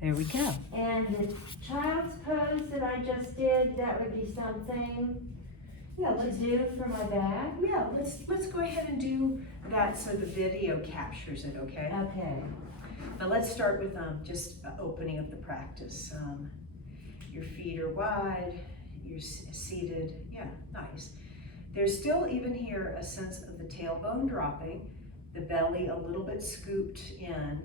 There we go. And the child's pose that I just did, that would be something Yeah, to do for my back? yeah, let's go ahead and do that so the video captures it, okay? Okay. But let's start with just opening up the practice. Your feet are wide, you're seated, yeah, nice. There's still even here a sense of the tailbone dropping, the belly a little bit scooped in,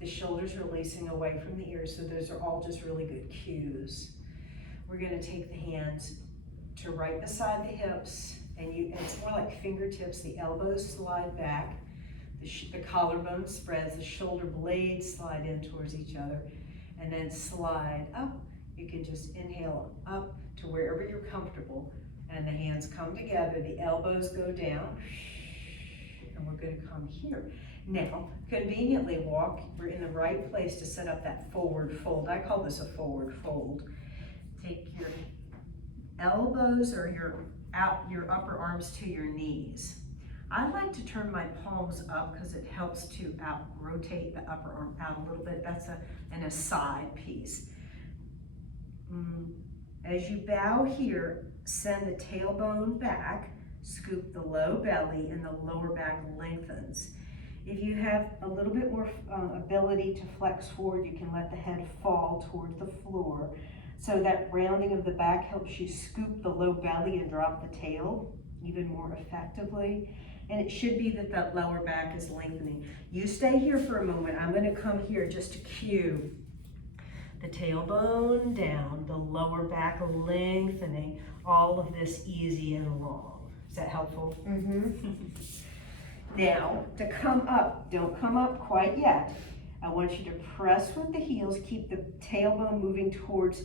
the shoulders releasing away from the ears, so those are all just really good cues. We're gonna take the hands to right beside the hips, and it's more like fingertips, the elbows slide back, the collarbone spreads, the shoulder blades slide in towards each other, and then slide up. You can just inhale up to wherever you're comfortable, and the hands come together, the elbows go down, and we're gonna come here. Now, conveniently we're in the right place to set up that forward fold. I call this a forward fold. Take your elbows or your upper arms to your knees. I like to turn my palms up because it helps to rotate the upper arm out a little bit. That's an aside piece. As you bow here, send the tailbone back, scoop the low belly, and the lower back lengthens. If you have a little bit more ability to flex forward, you can let the head fall toward the floor. So that rounding of the back helps you scoop the low belly and drop the tail even more effectively. And it should be that that lower back is lengthening. You stay here for a moment. I'm going to come here just to cue the tailbone down, the lower back lengthening, all of this easy and long. Is that helpful? Mm-hmm. Now, to come up, don't come up quite yet. I want you to press with the heels, keep the tailbone moving towards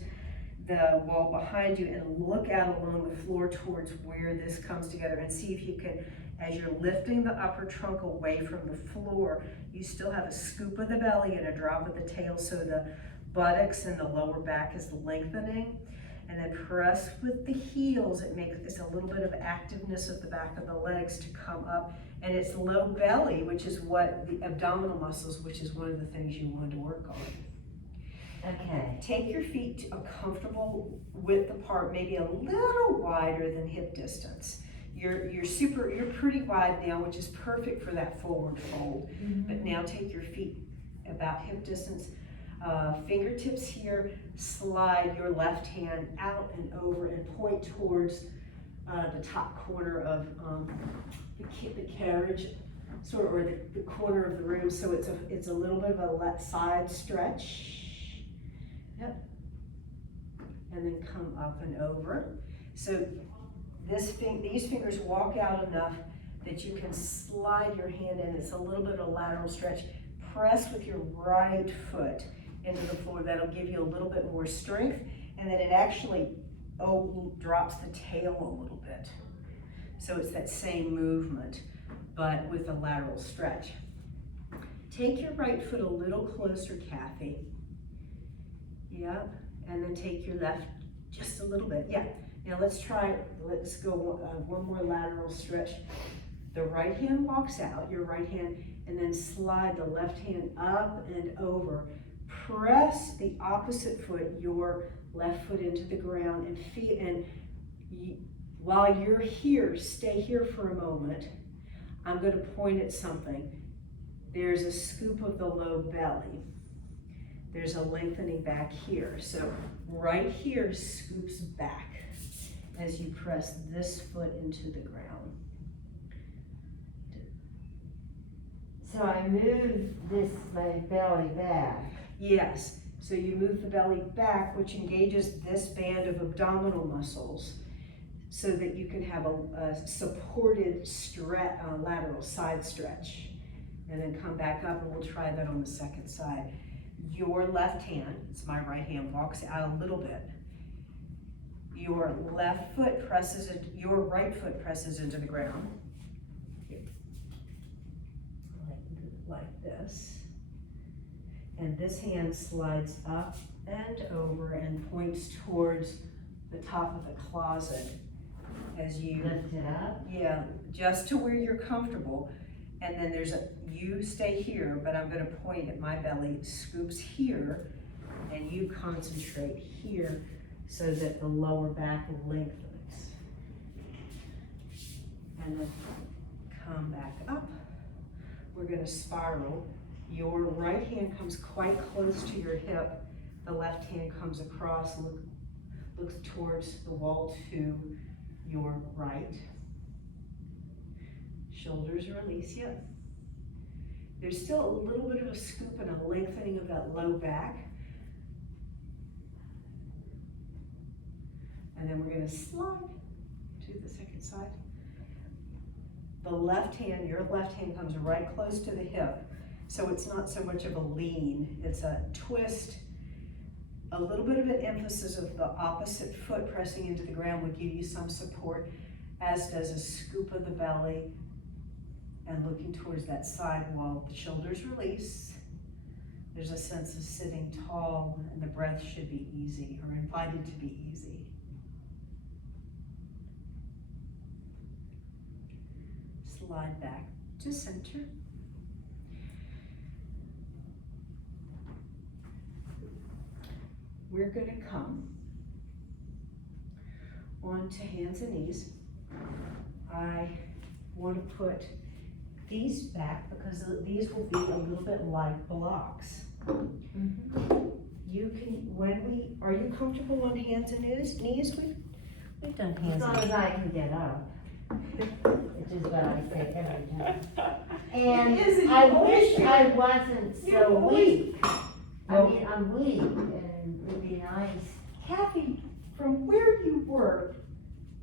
the wall behind you, and look out along the floor towards where this comes together, and see if you can, as you're lifting the upper trunk away from the floor, you still have a scoop of the belly and a drop of the tail, so the buttocks and the lower back is lengthening. And then press with the heels. It makes this a little bit of activeness of the back of the legs to come up. And it's low belly, which is what the abdominal muscles, which is one of the things you want to work on. Okay. Take your feet to a comfortable width apart, maybe a little wider than hip distance. You're pretty wide now, which is perfect for that forward fold. Mm-hmm. But now take your feet about hip distance. Fingertips here, slide your left hand out and over and point towards the top corner of the carriage, or the corner of the room, so it's a little bit of a left side stretch. Yep. And then come up and over. So these fingers walk out enough that you can slide your hand in. It's a little bit of a lateral stretch. Press with your right foot into the floor. That'll give you a little bit more strength, and then it actually drops the tail a little bit. So it's that same movement, but with a lateral stretch. Take your right foot a little closer, Cathy. Yep, and then take your left just a little bit. Yeah, now let's go one more lateral stretch. The right hand walks out, your right hand, and then slide the left hand up and over. Press the opposite foot, your left foot, into the ground, and feel. And while you're here, stay here for a moment. I'm going to point at something. There's a scoop of the low belly. There's a lengthening back here. So right here scoops back as you press this foot into the ground. So I move my belly back. Yes, so you move the belly back, which engages this band of abdominal muscles so that you can have a supported lateral side stretch. And then come back up, and we'll try that on the second side. Your left hand, it's my right hand, walks out a little bit. Your right foot presses into the ground. Like this. And this hand slides up and over and points towards the top of the closet as you lift it up. Yeah, just to where you're comfortable. And then you stay here, but I'm going to point at my belly, scoops here, and you concentrate here so that the lower back lengthens. And then come back up. We're gonna spiral. Your right hand comes quite close to your hip. The left hand comes across, looks towards the wall to your right. Shoulders release, yep. There's still a little bit of a scoop and a lengthening of that low back. And then we're gonna slide to the second side. The left hand, your left hand comes right close to the hip. So it's not so much of a lean, it's a twist. A little bit of an emphasis of the opposite foot pressing into the ground would give you some support, as does a scoop of the belly and looking towards that side wall. The shoulders release. There's a sense of sitting tall, and the breath should be easy, or invited to be easy. Slide back to center. We're going to come onto hands and knees. I want to put these back because these will be a little bit like blocks. You can, are you comfortable on hands and knees? We've done hands As long and as I can get up, which is what I say every time. And I wish I wasn't so weak. I mean, I'm weak, and it'd be nice. Cathy, from where you were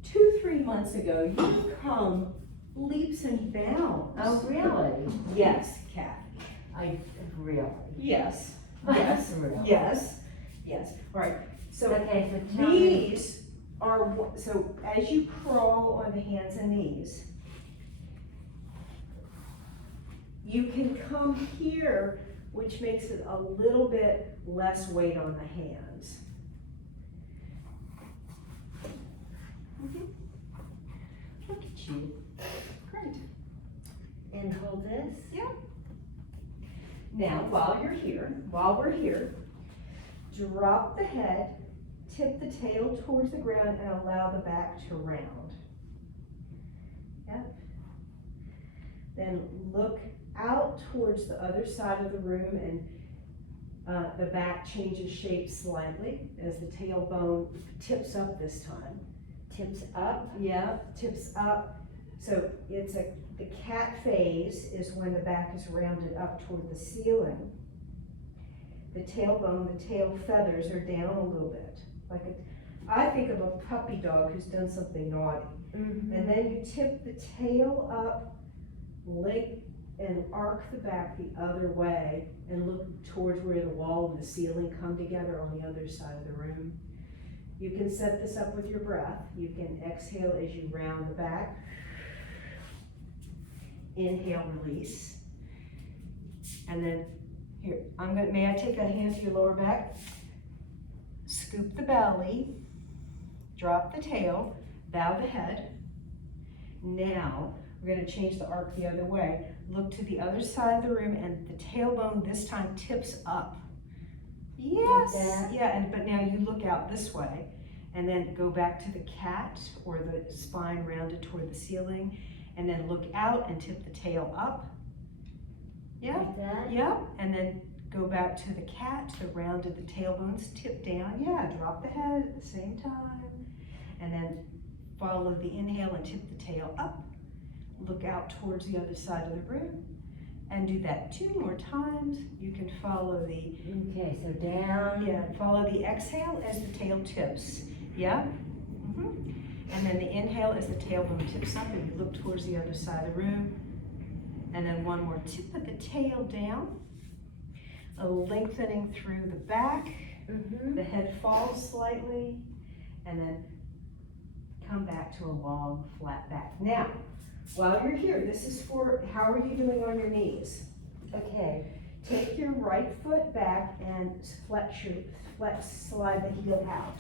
2-3 months ago, you've come leaps and bounds. Oh, really? Yes, Cathy. Really? Yes. Yes, really. Yes. Yes. All right. So Okay, so tell me. these are, so as you crawl on the hands and knees, you can come here, which makes it a little bit less weight on the hands. Look at you. Great. And hold this. Yeah. Now, while we're here, drop the head, tip the tail towards the ground, and allow the back to round. Yep. Then look out towards the other side of the room, and the back changes shape slightly as the tailbone tips up this time. Tips up. Yeah, tips up. So the cat phase is when the back is rounded up toward the ceiling. The tailbone, the tail feathers are down a little bit. I think of a puppy dog who's done something naughty. Mm-hmm. And then you tip the tail up, and arc the back the other way, and look towards where the wall and the ceiling come together on the other side of the room. You can set this up with your breath. You can exhale as you round the back. Inhale, release. And then here, may I take a hand to your lower back? Scoop the belly, drop the tail, bow the head. Now, we're gonna change the arc the other way. Look to the other side of the room, and the tailbone this time tips up. Yes, Like that? yeah, but now you look out this way, and then go back to the cat, or the spine rounded toward the ceiling, and then look out and tip the tail up. Yeah, Like that? yeah, and then go back to the cat, the rounded, the tailbones tip down. Yeah, drop the head at the same time, and then follow the inhale and tip the tail up. Look out towards the other side of the room, and do that 2 more times. You can follow the Okay, so down. follow the exhale as the tail tips. Yeah. Mm-hmm. And then the inhale as the tailbone tips up, and you look towards the other side of the room. And then one more tip of the tail down, a lengthening through the back. Mm-hmm. The head falls slightly, and then come back to a long, flat back. Now, while you're here, this is for, how are you doing on your knees? Okay. Take your right foot back and slide the heel out.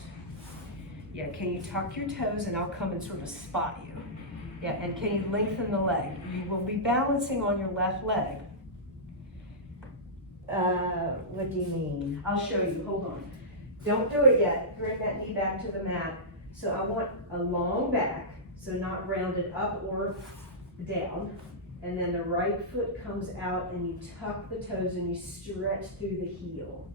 Yeah, can you tuck your toes, and I'll come and sort of spot you. Yeah, and can you lengthen the leg? You will be balancing on your left leg. What do you mean? I'll show you, hold on. Don't do it yet, bring that knee back to the mat. So I want a long back, so not rounded up or down. And then the right foot comes out and you tuck the toes and you stretch through the heel.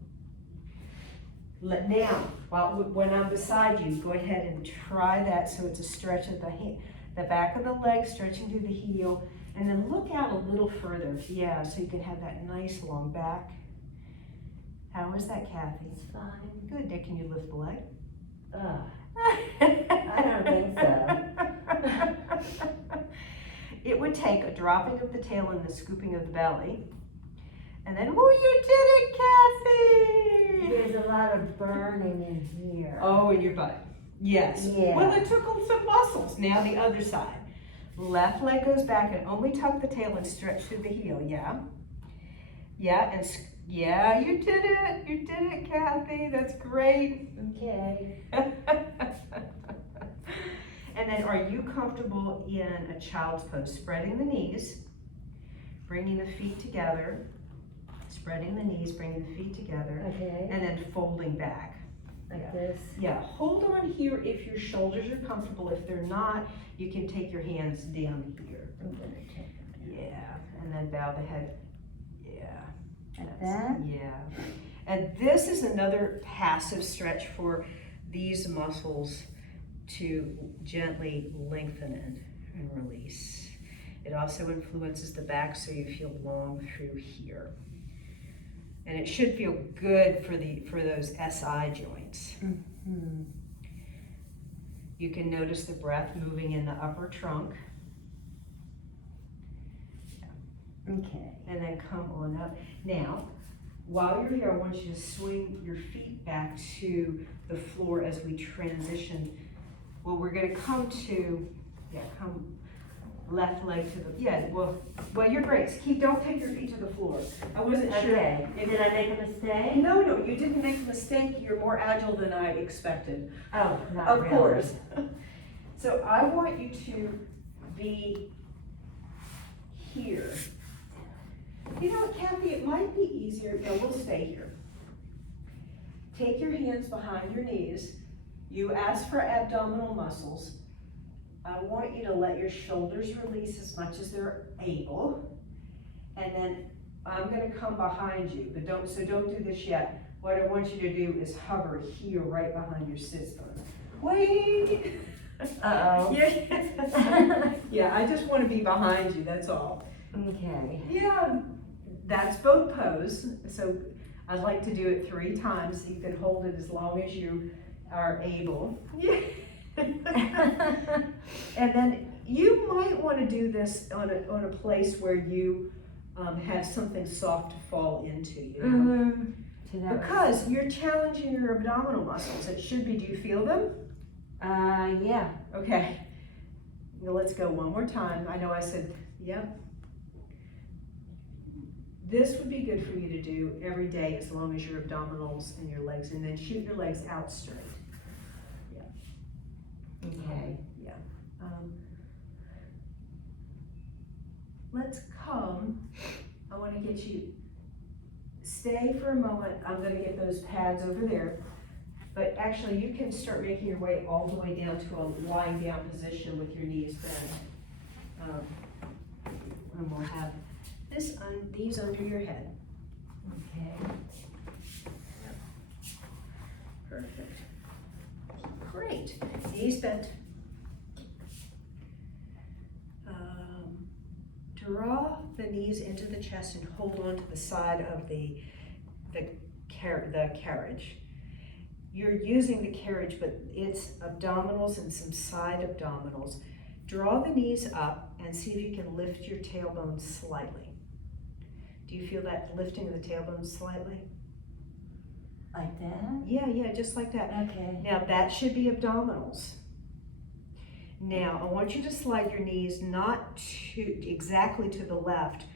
Now, when I'm beside you, go ahead and try that so it's a stretch of the back of the leg stretching through the heel. And then look out a little further, yeah, so you can have that nice long back. How is that, Kathy? It's fine. Good, Dick, can you lift the leg? I don't think so. It would take a dropping of the tail and the scooping of the belly. And then, oh, you did it, Kathy! There's a lot of burning in here. Oh, in your butt. Yes. Yeah. Well, it took some muscles. Now the other side. Left leg goes back and only tuck the tail and stretch through the heel, yeah? Yeah, and yeah, you did it. You did it, Kathy. That's great. Okay. And then are you comfortable in a child's pose? Spreading the knees, bringing the feet together, spreading the knees, bringing the feet together, Okay. and then folding back. Like this. Yeah, hold on here if your shoulders are comfortable. If they're not, you can take your hands down here. I'm gonna take it. Yeah, and then bow the head. Yeah. Like that? Yeah. And this is another passive stretch for these muscles to gently lengthen and release. It also influences the back so you feel long through here. And it should feel good for those SI joints. Mm-hmm. You can notice the breath moving in the upper trunk. Okay. And then come on up. Now, while you're here, I want you to swing your feet back to the floor as we transition. Well, we're gonna come to, come left leg to the, well, you're great. Don't take your feet to the floor. I wasn't sure. Okay. Did I make a mistake? No, you didn't make a mistake. You're more agile than I expected. Oh, not Of really. course. So I want you to be here. You know what, Kathy, it might be easier, no, we'll stay here. Take your hands behind your knees. You ask for abdominal muscles. I want you to let your shoulders release as much as they're able. And then I'm gonna come behind you, but don't do this yet. What I want you to do is hover here right behind your sit bone. Wait! Uh-oh. Yeah. Yeah, I just want to be behind you, that's all. Okay. Yeah, that's boat pose. So I'd like to do it 3 times. You can hold it as long as you are able. Yeah. And then you might want to do this on a place where you have something soft to fall into, you know? Mm-hmm. So that Because you're challenging your abdominal muscles. It should be. Do you feel them? yeah. Okay. Now let's go one more time. I know I said, yep. This would be good for you to do every day as long as your abdominals and your legs, and then shoot your legs out straight. Okay. Yeah. Let's come. I want to get you, stay for a moment. I'm going to get those pads over there. But actually, you can start making your way all the way down to a lying down position with your knees bent. And we'll have these under your head. Okay. Perfect. Great. Knees bent. Draw the knees into the chest and hold on to the side of the carriage. You're using the carriage, but it's abdominals and some side abdominals. Draw the knees up and see if you can lift your tailbone slightly. Do you feel that lifting of the tailbone slightly? Like that? Yeah, just like that. Okay. Now that should be abdominals. Now I want you to slide your knees not exactly to the left,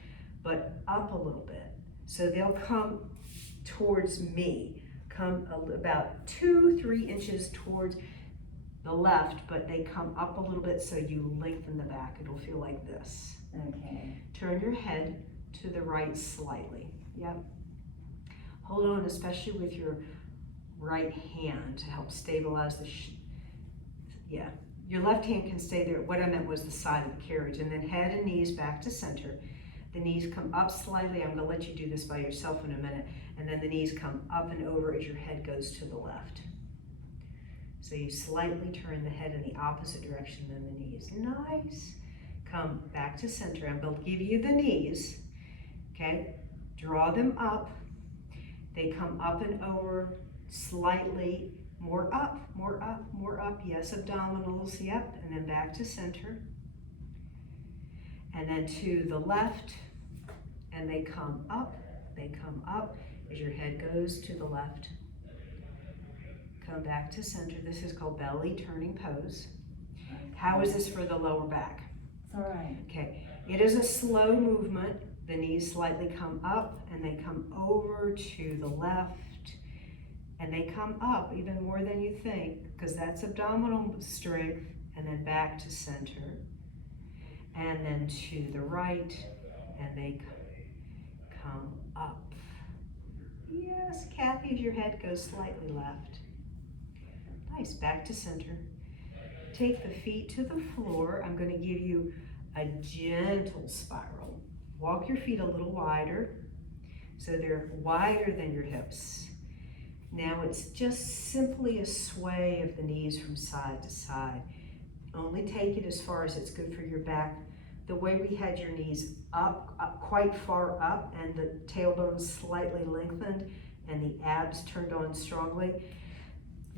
but up a little bit. So they'll come towards me. Come about 2-3 inches towards the left, but they come up a little bit so you lengthen the back. It'll feel like this. Okay. Turn your head to the right slightly. Yep. Hold on, especially with your right hand to help stabilize the, yeah. Your left hand can stay there. What I meant was the side of the carriage, and then head and knees back to center. The knees come up slightly. I'm gonna let you do this by yourself in a minute. And then the knees come up and over as your head goes to the left. So you slightly turn the head in the opposite direction than the knees. Nice. Come back to center. I'm gonna give you the knees, okay? Draw them up. They come up and over slightly. More up, more up, more up. Yes, abdominals, yep. And then back to center. And then to the left. And they come up as your head goes to the left. Come back to center. This is called belly turning pose. How is this for the lower back? It's all right. Okay, it is a slow movement. The knees slightly come up and they come over to the left. And they come up even more than you think, because that's abdominal strength, and then back to center, and then to the right, and they come up. Yes, Kathy, as your head goes slightly left. Nice, back to center. Take the feet to the floor. I'm going to give you a gentle spiral. Walk your feet a little wider, so they're wider than your hips. Now it's just simply a sway of the knees from side to side. Only take it as far as it's good for your back. The way we had your knees up quite far up, and the tailbone slightly lengthened, and the abs turned on strongly,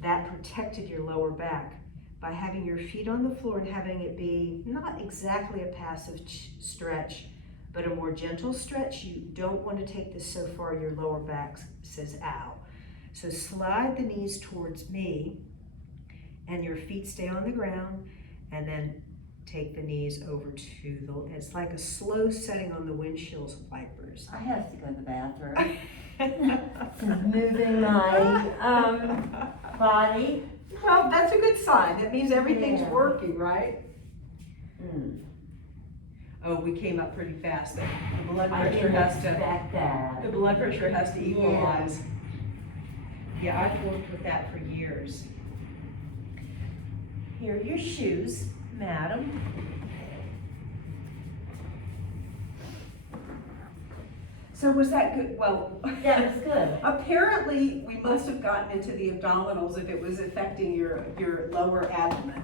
that protected your lower back. By having your feet on the floor and having it be not exactly a passive stretch, but a more gentle stretch, you don't want to take this so far your lower back says ow. So slide the knees towards me, and your feet stay on the ground, and then take the knees over to the, it's like a slow setting on the windshield wipers. I have to go to the bathroom. Just moving my body. Well, that's a good sign. That means everything's working, right? Mm. Oh, we came up pretty fast. The blood I pressure didn't has to, expect that. the blood pressure has to equalize. Yeah, I've worked with that for years. Here are your shoes, madam. So was that good? Well, That was good. apparently we must have gotten into the abdominals if it was affecting your lower abdomen.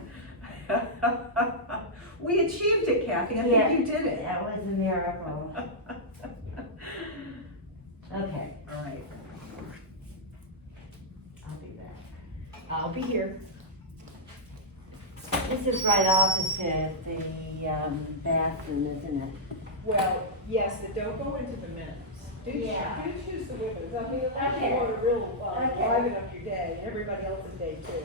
We achieved it, Kathy. I think you did it. That was a miracle. Okay. All right. I'll be back. I'll be here. This is right opposite the bathroom, isn't it? Well, yes, but don't go into the men's. Yeah. Do choose the women's. I mean, unless Okay. you want to real Okay. liven up your day, and everybody else's day too.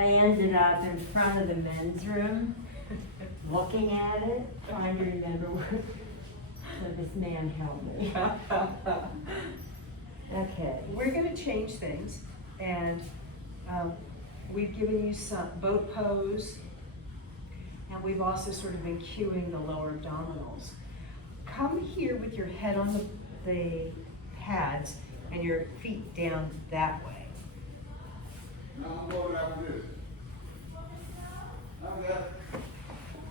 I ended up in front of the men's room, looking at it, trying to remember what, so this man helped me. Okay. We're gonna change things, and we've given you some boat pose, and we've also sort of been cueing the lower abdominals. Come here with your head on the pads and your feet down that way.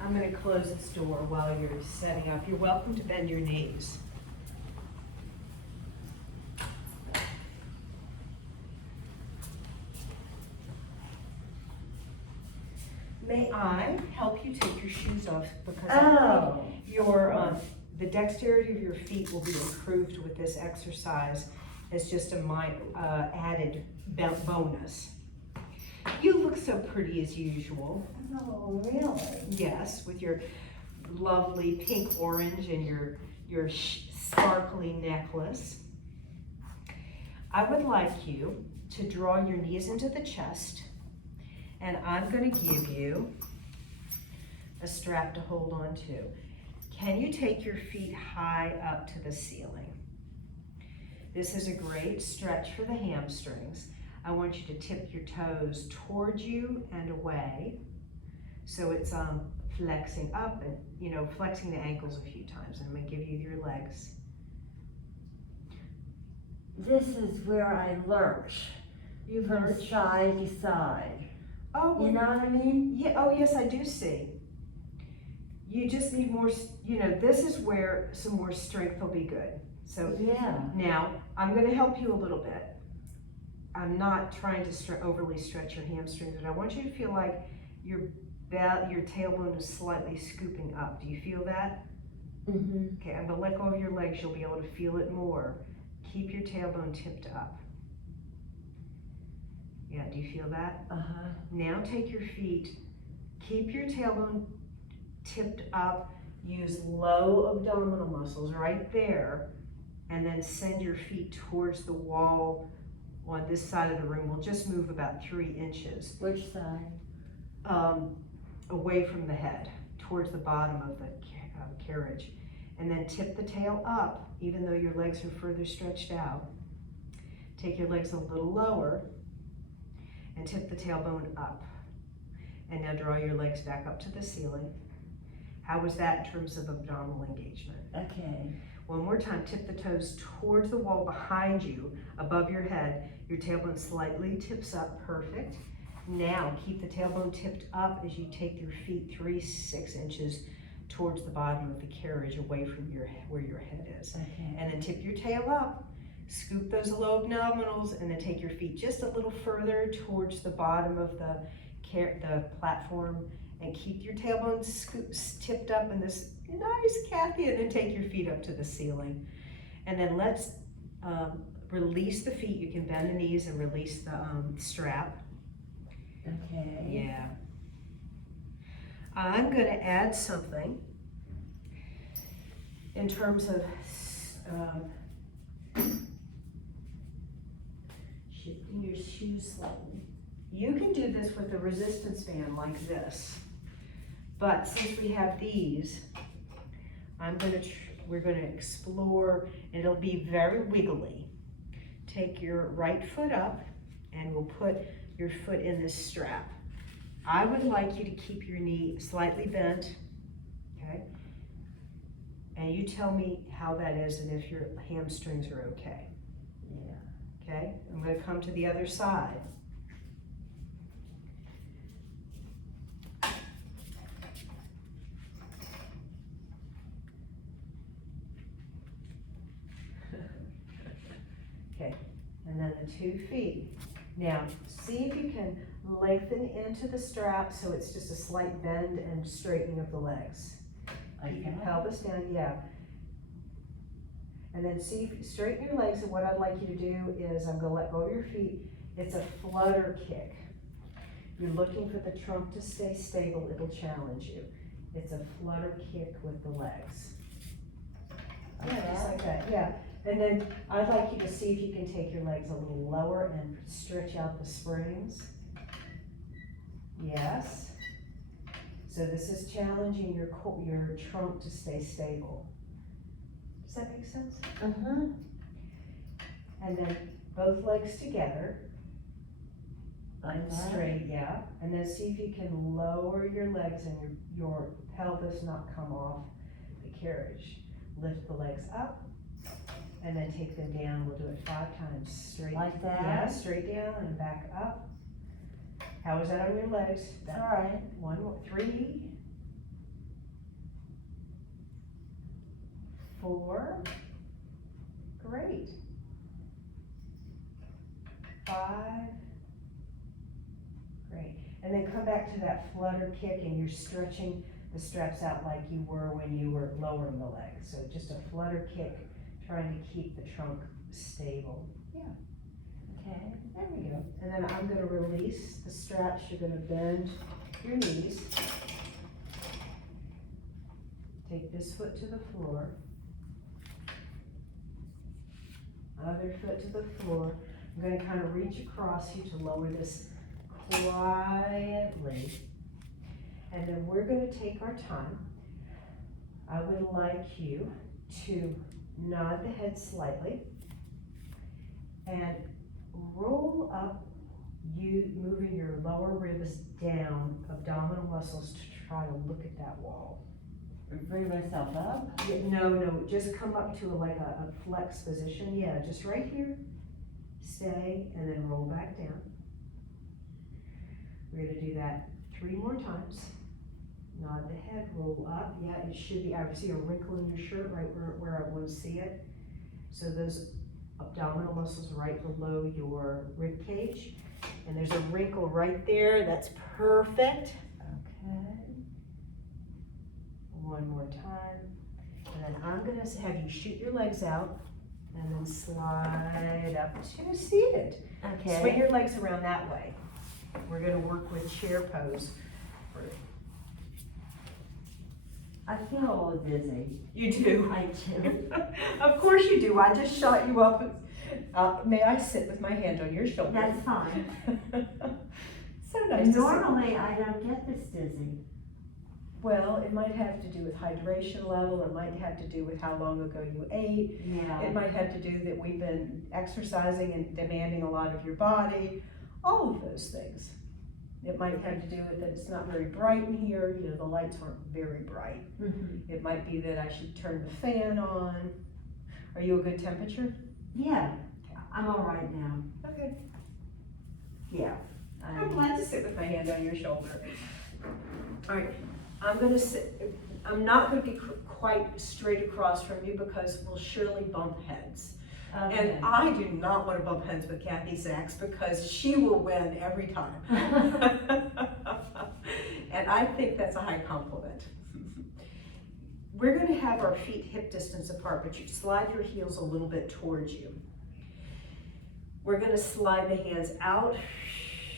I'm gonna close this door while you're setting up. You're welcome to bend your knees. May I help you take your shoes off, because I think your the dexterity of your feet will be improved with this exercise as just a added bonus. You look so pretty as usual. Oh, really? Yes, with your lovely pink orange and your sparkly necklace. I would like you to draw your knees into the chest, and I'm going to give you a strap to hold on to. Can you take your feet high up to the ceiling? This is a great stretch for the hamstrings. I want you to tip your toes towards you and away. So it's flexing up and, flexing the ankles a few times. And I'm gonna give you your legs. This is where I lurch. You From lurch. side to side. Oh, You know what I mean? yeah. Oh, yes, I do see. You just need more, this is where some more strength will be good. So Yeah. now I'm gonna help you a little bit. I'm not trying to overly stretch your hamstrings, but I want you to feel like your tailbone is slightly scooping up. Do you feel that? Mm-hmm. Okay, I'm gonna let go of your legs. You'll be able to feel it more. Keep your tailbone tipped up. Yeah, do you feel that? Uh-huh. Now take your feet, keep your tailbone tipped up, use low abdominal muscles right there, and then send your feet towards the wall on this side of the room. We'll just move about 3 inches Which side? away from the head, towards the bottom of the carriage. And then tip the tail up, even though your legs are further stretched out. Take your legs a little lower and tip the tailbone up. And now draw your legs back up to the ceiling. How was that in terms of abdominal engagement? Okay. One more time, tip the toes towards the wall behind you, above your head. Your tailbone slightly tips up, perfect. Now keep the tailbone tipped up as you take your feet 3-6 inches towards the bottom of the carriage, away from where your head is. Okay. And then tip your tail up, scoop those low abdominals, and then take your feet just a little further towards the bottom of the platform, and keep your tailbone tipped up in this nice Cathy, and then take your feet up to the ceiling. And then let's release the feet. You can bend the knees and release the strap. Okay. Yeah. I'm going to add something in terms of shifting your shoes slightly. You can do this with a resistance band like this, but since we have these, we're going to explore, and it'll be very wiggly. Take your right foot up, and we'll put your foot in this strap. I would like you to keep your knee slightly bent, okay? And you tell me how that is and if your hamstrings are okay. Yeah. Okay, I'm going to come to the other side. Okay, and then the 2 feet. Now, see if you can lengthen into the strap so it's just a slight bend and straightening of the legs. Keep your pelvis down, yeah. And then see if you straighten your legs, and what I'd like you to do is, I'm gonna let go of your feet. It's a flutter kick. You're looking for the trunk to stay stable, it'll challenge you. It's a flutter kick with the legs. Yeah, just like that, yeah. And then I'd like you to see if you can take your legs a little lower and stretch out the springs. Yes. So this is challenging your your trunk to stay stable. Does that make sense? Uh-huh. And then both legs together, Like that? straight, yeah. And then see if you can lower your legs and your pelvis not come off the carriage. Lift the legs up and then take them down. We'll do it 5 times. Straight. Like that? Yeah, straight down and back up. How is that on your legs? It's all right. 1 more, 3, 4, great. 5, great. And then come back to that flutter kick and you're stretching the straps out like you were when you were lowering the legs. So just a flutter kick, trying to keep the trunk stable. Okay. There we go. And then I'm gonna release the straps. You're gonna bend your knees. Take this foot to the floor. Other foot to the floor. I'm gonna kind of reach across you to lower this quietly. And then we're gonna take our time. I would like you to nod the head slightly and roll up, you moving your lower ribs down, abdominal muscles to try to look at that wall. Bring myself up. Yeah, no, just come up to like a flex position. Yeah, just right here. Stay and then roll back down. We're gonna do that 3 more times. Nod the head, roll up. Yeah, it should be, I see a wrinkle in your shirt right where I want to see it. So those abdominal muscles right below your rib cage. And there's a wrinkle right there. That's perfect. Okay. 1 more time. And then I'm gonna have you shoot your legs out and then slide up to seated. Okay. Swing your legs around that way. We're gonna work with chair pose. I feel a little dizzy. You do. I do. Of course you do. I just shot you up. May I sit with my hand on your shoulder? That's fine. So nice to see. Normally, I don't get this dizzy. Well, it might have to do with hydration level. It might have to do with how long ago you ate. Yeah. It might have to do that we've been exercising and demanding a lot of your body. All of those things. It might have to do with that it's not very bright in here. You know, the lights aren't very bright. Mm-hmm. It might be that I should turn the fan on. Are you a good temperature? Yeah, I'm all right now. Okay. Yeah. I'm glad to sit with my hand on your shoulder. All right, I'm gonna sit, I'm not gonna be quite straight across from you because we'll surely bump heads. Okay. And I do not want to bump heads with Cathy Sachs because she will win every time. And I think that's a high compliment. We're going to have our feet hip distance apart, but you slide your heels a little bit towards you. We're going to slide the hands out.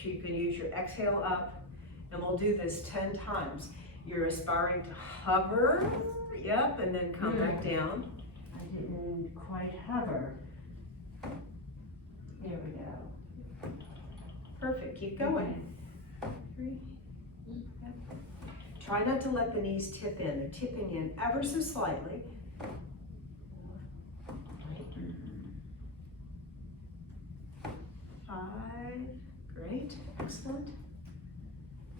You can use your exhale up, and we'll do this 10 times. You're aspiring to hover, yep, and then come back down. I didn't quite hover. There we go. Perfect, keep going. 3, yep. Try not to let the knees tip in. They're tipping in ever so slightly. 5, great, excellent.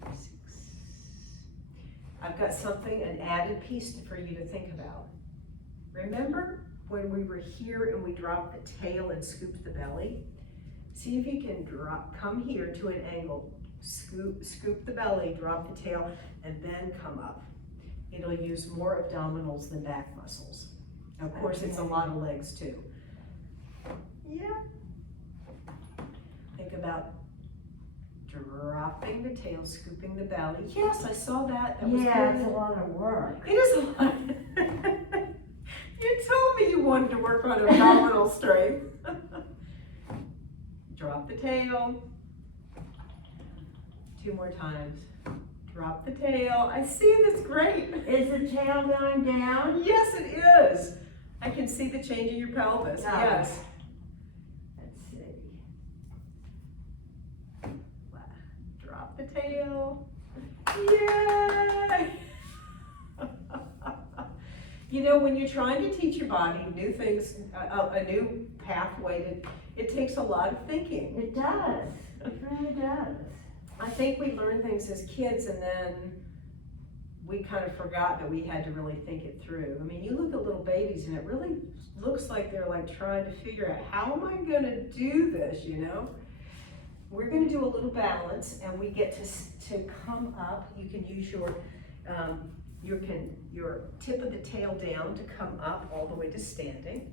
6. I've got something, an added piece for you to think about. Remember when we were here and we dropped the tail and scooped the belly? See if you can come here to an angle, scoop the belly, drop the tail, and then come up. It'll use more abdominals than back muscles. Of course, it's a lot of legs too. Yeah. Think about dropping the tail, scooping the belly. Yes, I saw that. That was Yeah, good. it's a lot of work. It is a lot. You told me you wanted to work on abdominal strength. Drop the tail. 2 more times. Drop the tail. I see this great. Is the tail going down? Yes, it is. I can see the change in your pelvis. Oh. Yes. Let's see. Drop the tail. Yay! You know, when you're trying to teach your body new things, a new pathway, it takes a lot of thinking. It does, it really does. I think we learn things as kids and then we kind of forgot that we had to really think it through. I mean, you look at little babies and it really looks like they're like trying to figure out, how am I gonna do this, you know? We're gonna do a little balance and we get to come up. You can use your tip of the tail down to come up all the way to standing.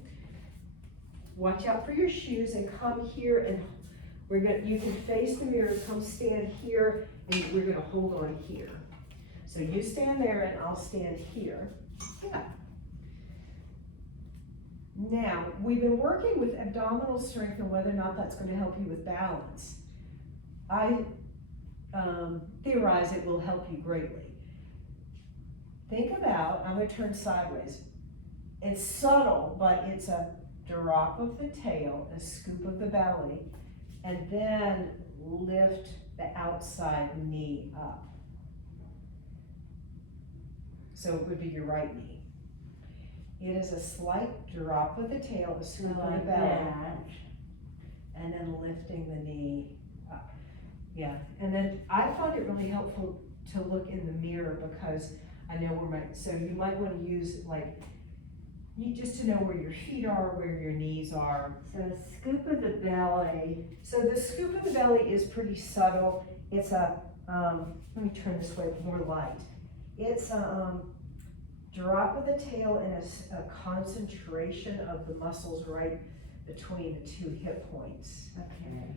Watch out for your shoes and come here and you can face the mirror, come stand here, and we're gonna hold on here. So you stand there and I'll stand here. Yeah. Now, we've been working with abdominal strength and whether or not that's gonna help you with balance. I theorize it will help you greatly. Think about, I'm gonna turn sideways. It's subtle, but it's a drop of the tail, a scoop of the belly, and then lift the outside knee up. So it would be your right knee. It is a slight drop of the tail, a scoop of the Like belly, that. and then lifting the knee up. Yeah, and then I find it really helpful to look in the mirror because I know so you might want to use just to know where your feet are, where your knees are. So a scoop of the belly. So the scoop of the belly is pretty subtle. It's let me turn this way, more light. It's a drop of the tail and a concentration of the muscles right between the two hip points. Okay.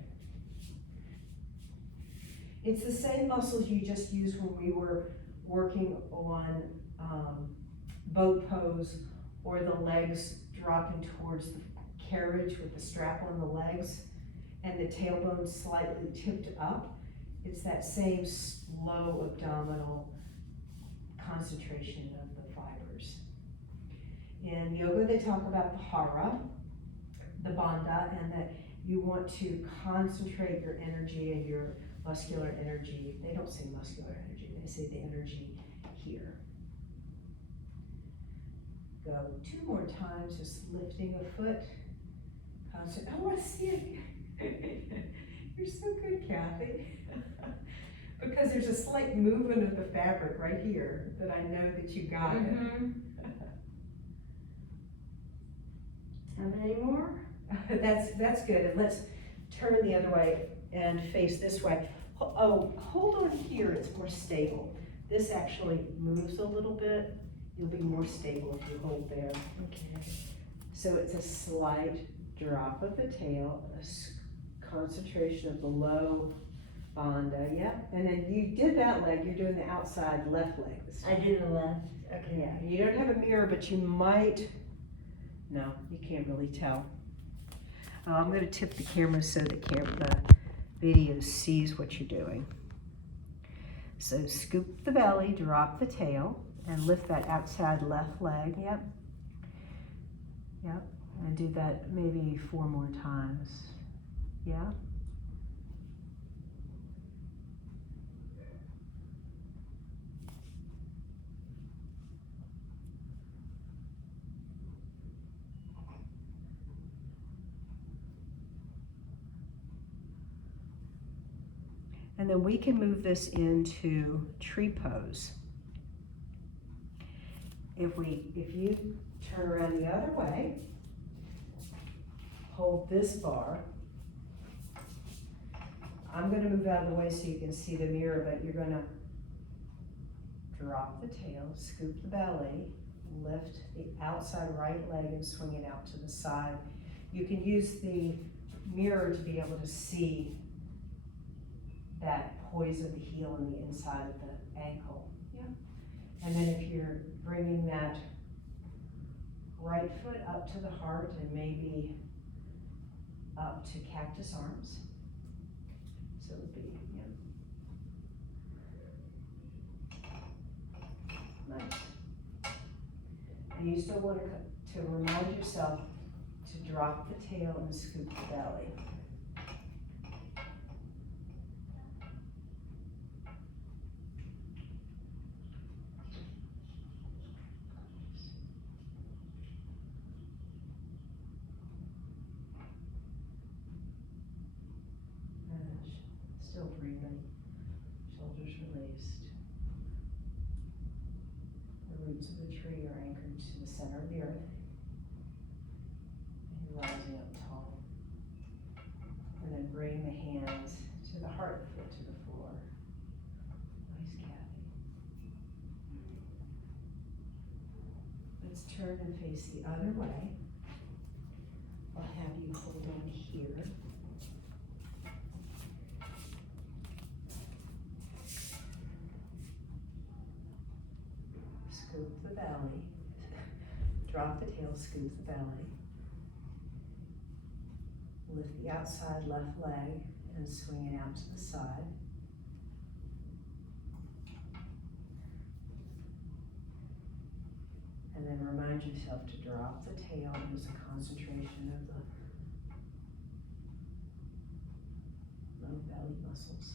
It's the same muscles you just used when we were working on boat pose, or the legs dropping towards the carriage with the strap on the legs and the tailbone slightly tipped up. It's that same slow abdominal concentration of the fibers. In yoga, they talk about the hara, the bandha, and that you want to concentrate your energy and your muscular energy. They don't say muscular energy, they say the energy here. Go 2 more times, just lifting a foot. I want to see it. You're so good, Kathy. Because there's a slight movement of the fabric right here that I know that you got it. How many more? That's good. And let's turn the other way and face this way. Oh, hold on here, it's more stable. This actually moves a little bit. You'll be more stable if you hold there. Okay. So it's a slight drop of the tail, a concentration of the low bandha, yeah. And then you did that leg, you're doing the outside left leg this time. I do the left, okay. Yeah, you don't have a mirror, but you might, no, you can't really tell. I'm gonna tip the camera so the video sees what you're doing. So scoop the belly, drop the tail, and lift that outside left leg, yep. Yep, and do that maybe 4 more times, yeah. And then we can move this into tree pose. If you turn around the other way, hold this bar. I'm gonna move out of the way so you can see the mirror, but you're gonna drop the tail, scoop the belly, lift the outside right leg and swing it out to the side. You can use the mirror to be able to see that poise of the heel and the inside of the ankle. Yeah. And then if you're bringing that right foot up to the heart and maybe up to cactus arms. So it would be, yeah. Nice. And you still want to remind yourself to drop the tail and scoop the belly. Still breathing. Shoulders released. The roots of the tree are anchored to the center of the earth. And you're rising up tall. And then bring the hands to the heart, foot to the floor. Nice, Cathy. Let's turn and face the other way. I'll have you hold on here. Scoop the belly. Drop the tail, scoop the belly. Lift the outside left leg and swing it out to the side. And then remind yourself to drop the tail. Use a concentration of the low belly muscles.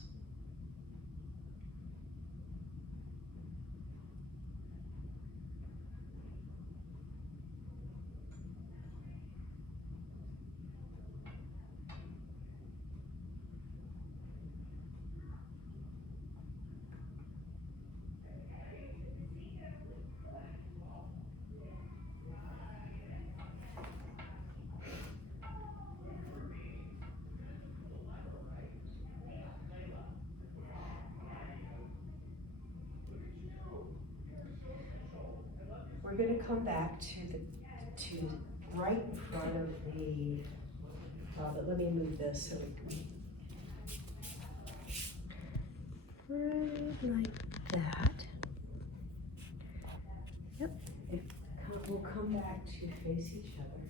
We're going to come back to right in front of the, but let me move this so we can, right like that. Yep, we'll come back to face each other.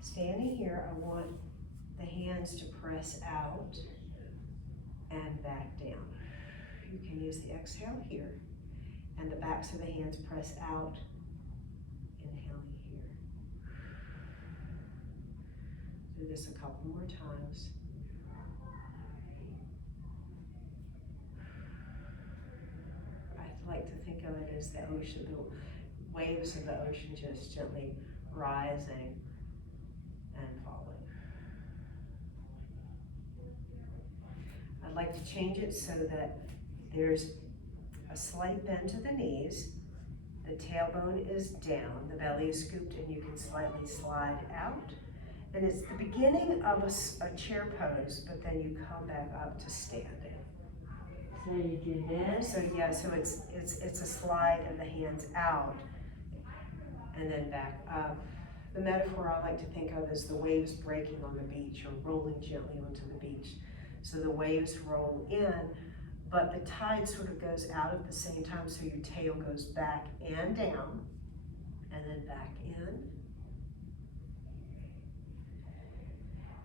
Standing here, I want the hands to press out and back down. You can use the exhale here, and the backs of the hands press out, inhaling here. Do this a couple more times. I like to think of it as the ocean, the waves of the ocean just gently rising and falling. I'd like to change it so that there's a slight bend to the knees, the tailbone is down, the belly is scooped, and you can slightly slide out. And it's the beginning of a chair pose, but then you come back up to standing. So you do this? So yeah, so it's a slide of the hands out and then back up. The metaphor I like to think of is the waves breaking on the beach or rolling gently onto the beach. So the waves roll in, but the tide sort of goes out at the same time, so your tail goes back and down, and then back in.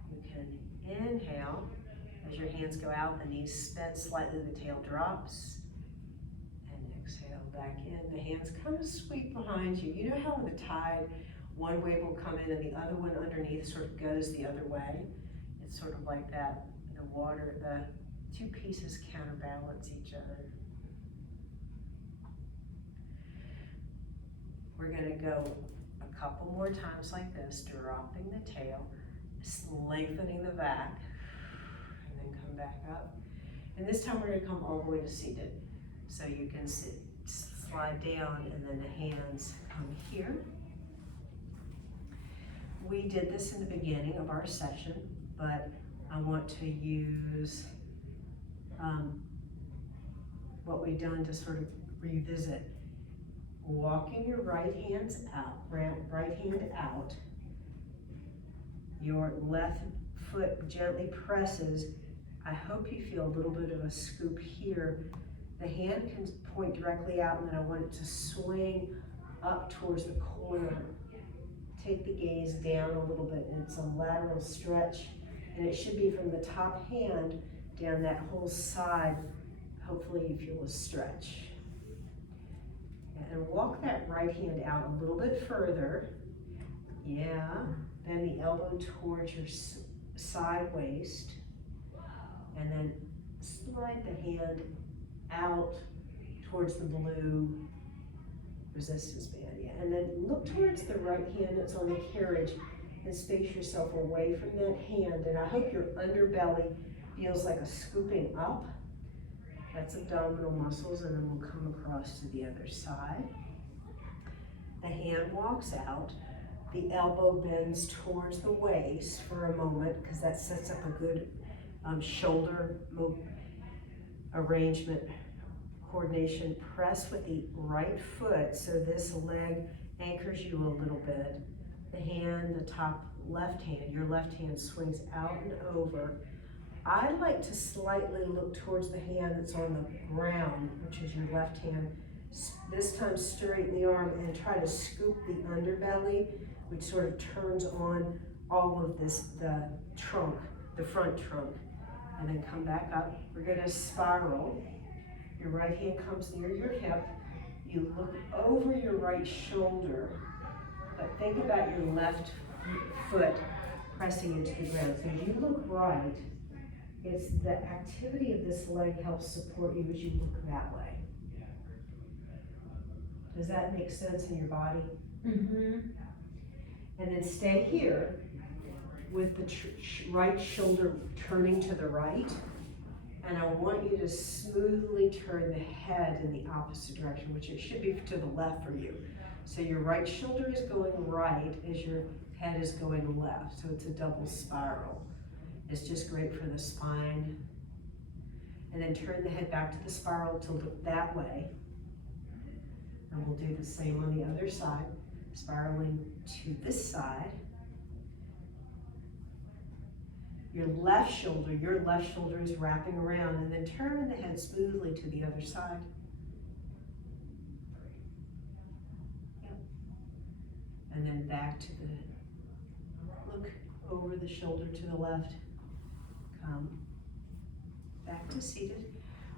You can inhale. As your hands go out, the knees bend slightly, the tail drops. And exhale back in. The hands kind of sweep behind you. You know how with the tide, one wave will come in and the other one underneath sort of goes the other way? It's sort of like that. The water, the two pieces counterbalance each other. We're going to go a couple more times like this, dropping the tail, lengthening the back, and then come back up. And this time we're going to come all the way to seated. So you can sit, slide down, and then the hands come here. We did this in the beginning of our session, but I want to use what we've done to sort of revisit. Walking your right hands out, right hand out. Your left foot gently presses. I hope you feel a little bit of a scoop here. The hand can point directly out, and then I want it to swing up towards the corner. Take the gaze down a little bit, and it's a lateral stretch. And it should be from the top hand down that whole side. Hopefully you feel a stretch. And walk that right hand out a little bit further. Yeah. Bend the elbow towards your side waist. And then slide the hand out towards the blue. resistance band, yeah. And then look towards the right hand that's on the carriage and space yourself away from that hand. And I hope your underbelly feels like a scooping up. That's abdominal muscles, and then we'll come across to the other side. The hand walks out. The elbow bends towards the waist for a moment because that sets up a good shoulder arrangement, coordination. Press with the right foot so this leg anchors you a little bit. The hand, the top left hand, your left hand swings out and over. I like to slightly look towards the hand that's on the ground, which is your left hand. This time straighten the arm and try to scoop the underbelly, which sort of turns on all of this, the trunk, the front trunk. And then come back up. We're gonna spiral. Your right hand comes near your hip. You look over your right shoulder, but think about your left foot pressing into the ground. So as you look right, it's the activity of this leg helps support you as you look that way. Does that make sense in your body? Mm-hmm. And then stay here with the right shoulder turning to the right. And I want you to smoothly turn the head in the opposite direction, which it should be to the left for you. So your right shoulder is going right as your head is going left. So it's a double spiral. It's just great for the spine. And then turn the head back to the spiral to look that way. And we'll do the same on the other side, spiraling to this side. Your left shoulder is wrapping around, and then turn the head smoothly to the other side. Yep. And then back to the, look over the shoulder to the left. Come back to seated.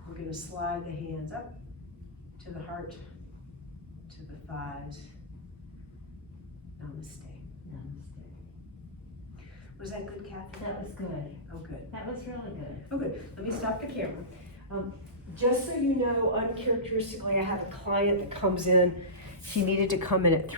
We're going to slide the hands up to the heart, to the thighs. Namaste. Was that good, Cathy? That was good. Oh, good. That was really good. Oh, good. Let me stop the camera. Just so you know, uncharacteristically, I have a client that comes in. She needed to come in at 3.